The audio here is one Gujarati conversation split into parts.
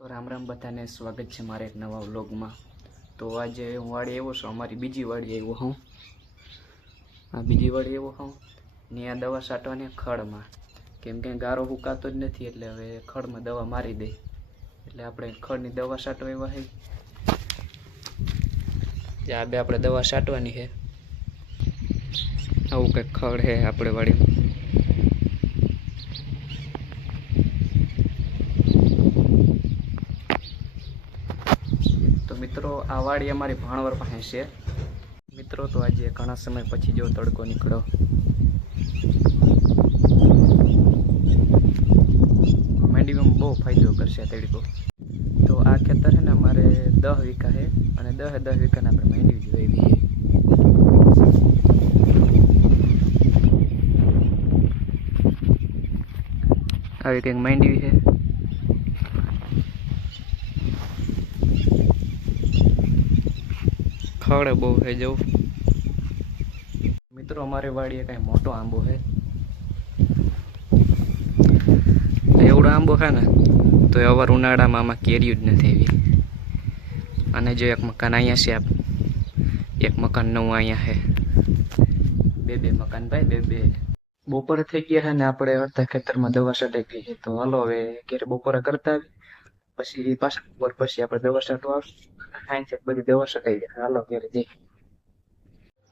તો રામ રામ બધાને સ્વાગત છે મારા એક નવા વ્લોગમાં। તો આજે હું વાડી આવ્યો છું, અમારી બીજી વાડી આવ્યો હું। આ બીજી વાડી આવ્યો હું ને આ દવા છાંટવાની ખડમાં, કેમ કે ગારો હુકાતો જ નથી એટલે હવે ખડમાં દવા મારી દે એટલે આપણે ખડની દવા છાંટવા આવ્યા છે। આ બે આપણે દવા છાંટવાની છે। આવું કંઈક ખડ છે આપણે વાડીમાં। મિત્રો આ વાડી અમારી ભાણવર પાસે છે મિત્રો। તો આજે ઘણા સમય પછી જો તડકો નીકળ્યો, માંડવીમાં બહુ ફાયદો કરશે આ તડકો। તો આ ખેતર છે ને અમારે 10 વીઘા છે અને 10 વીઘાના આપણે માંડવી જ વાવી છે। આવી કંઈક માંડવી છે। ખડ બહુ છે જો મિત્રો। અમારી વાડીએ કઈ મોટો આંબો છે, એવડો આંબો છે ને તો અવાર ઉનાળામાં આમાં કેરીયું જ નથી આવી। અને જો એક મકાન અહીંયા છે, એક મકાન નવું અહીંયા છે, બે મકાન ભાઈ બે બપોરે થઈ ગયા છે ને આપણે અડધા ખેતરમાં દવા છટાઈ ગઈ છે। તો હાલો હવે ક્યારે બપોરે કરતા આવી પછી પાછા બપોર પછી આપણે દવા છાંટવા આવશું। બધી દવા છટાઈ જાય, હાલો ક્યારે જઈ।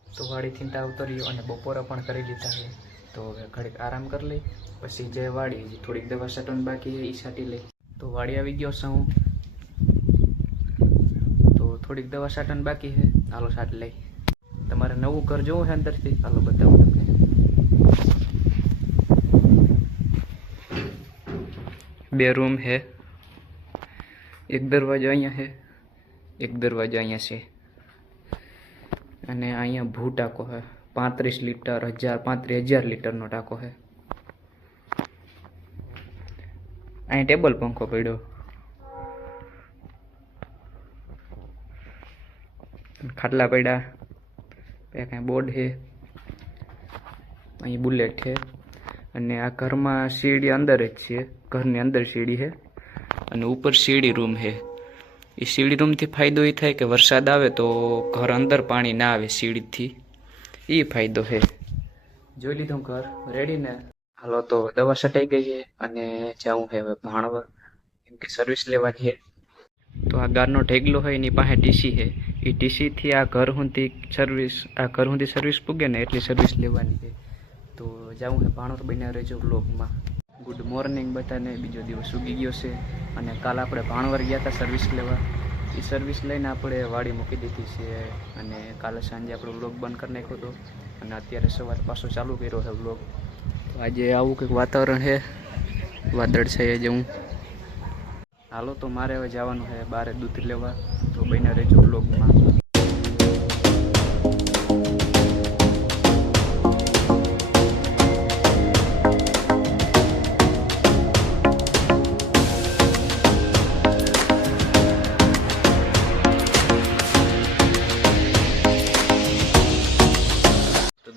તો વાડીથી ઉતર્યો અને બપોરા પણ કરી લીધા છે। તો હવે ઘડીક આરામ કરી લઈ પછી જે વાડી થોડીક દવા છાંટવાની બાકી છે એ છાંટી લઈ। તો વાડી આવી ગયો છું હું, તો થોડીક દવા છાંટવાની બાકી છે, હાલો છાંટી લઈ। તમારે નવું ઘર જોવું છે અંદરથી, હાલો બતાવું તમને। બે રૂમ છે, એક દરવાજો અહીંયા છે, એક દરવાજો અહીંયા છે અને અહીંયા ભૂ ટાંકો છે, 35 લીટર 35,000 લીટરનો ટાંકો છે। અહીં ટેબલ પંખો પડ્યો, ખાટલા પડ્યા, કાંઈ બોર્ડ છે, અહીં બુલેટ છે। અને આ ઘરમાં સીડી અંદર જ છે, ઘરની અંદર સીડી છે અને ઉપર સીડી રૂમ છે। એ સીડી રૂમથી ફાયદો એ થાય કે વરસાદ આવે તો ઘર અંદર પાણી ના આવે સીડીથી, એ ફાયદો છે। જોઈ લીધું ઘર રેડી ને, હાલો તો દવા છટાઈ ગઈ છે અને જાઉં છે હવે ભાણવર, કેમ કે સર્વિસ લેવાની છે। તો આ ગારનો ઢેગલો હોય એની પાસે ટીસી છે, એ ટીસીથી આ ઘર સુધી સર્વિસ પૂગે ને એટલી સર્વિસ લેવાની છે। તો જાઉં છે ભાણવર, બન્યા રહેજો વ્લોગમાં। ગુડ મોર્નિંગ બધાને, બીજો દિવસ ઉગી ગયો છે અને કાલ આપણે ભાણવર ગયા હતા સર્વિસ લેવા, એ સર્વિસ લઈને આપણે વાડી મૂકી દીધી છે અને કાલે સાંજે આપણો વ્લોગ બંધ કરી નાખ્યો હતો અને અત્યારે સવારે પાછો ચાલુ કર્યો છે વ્લોગ। તો આજે આવું કંઈક વાતાવરણ છે, વાદળ છે એ જેવું। હાલો તો મારે હવે જવાનું છે બહાર દૂધ લેવા, તો બન્યા રહેજો વ્લોગમાં।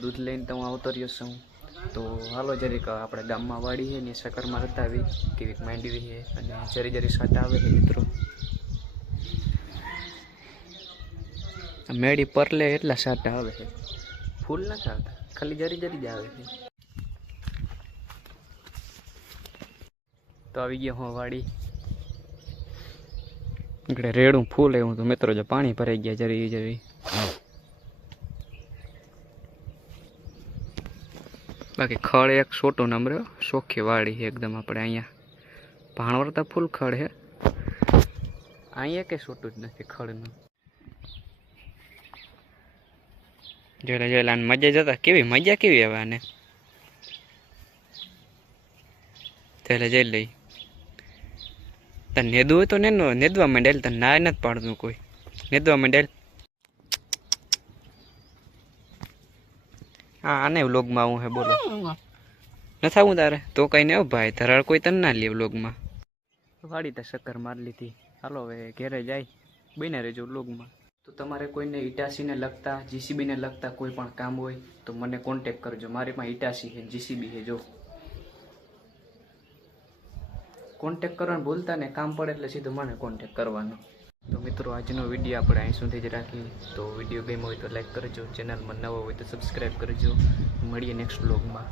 દૂધ લઈને તો હું આવતો રહ્યો છું। તો હાલો જરીક આપણે ગામમાં વાડી છે ને સકરમાં રહેતા આવી કેવીક માંડવી છે અને જરી સાટા આવે છે મિત્રો। મેળી પરલે એટલા સાટા આવે છે, ફૂલ નથી આવતા, ખાલી જરી જ આવે છે। તો આવી ગયો હું વાડી, એટલે રેડું ફૂલ એવું તો મિત્રો જો પાણી ભરાઈ ગયા જરી। બાકી ખડ એક છોટો નંબર ચોખ્ખી વાડી છે એકદમ। આપણે અહીંયા ભાણવર તો ફૂલ ખડ છે, અહીંયા કે છોટું જ નથી ખડનું। જોયેલા મજા જતા કેવી મજા કેવી આવે આને, ત્યારે જઈ લઈ। તને નેદવું હોય તો નેદવા માંડેલ, તને ના નથી પાડતું કોઈ, નેદવા માંડેલ। હા આને વ્લોગમાં આવું હે, બોલો નથી આવું તારે તો કઈ ને ભાઈ, ધરાળ કોઈ તને ના લે વ્લોગમાં। વાડી તો શક્કર મારી લીધી, હાલો હવે ઘેરે જાય, બને રહેજો વ્લોગમાં। તો તમારે કોઈને ઇટાસીને લગતા જીસીબીને લગતા કોઈ પણ કામ હોય તો મને કોન્ટેક કરજો, મારી પાસે ઇટાસી છે જીસીબી છે જો। કોન્ટેક કરવાનું ભૂલતા ને, કામ પડે એટલે સીધું મને કોન્ટેક કરવાનો. તો મિત્રો આજનો વિડીયો આપણે અહીં સુધી જ રાખી. તો વિડીયો ગમ્યો હોય તો લાઈક કરજો, ચેનલમાં નવો હોય તો સબસ્ક્રાઈબ કરજો. મળીએ નેક્સ્ટ વ્લોગમાં.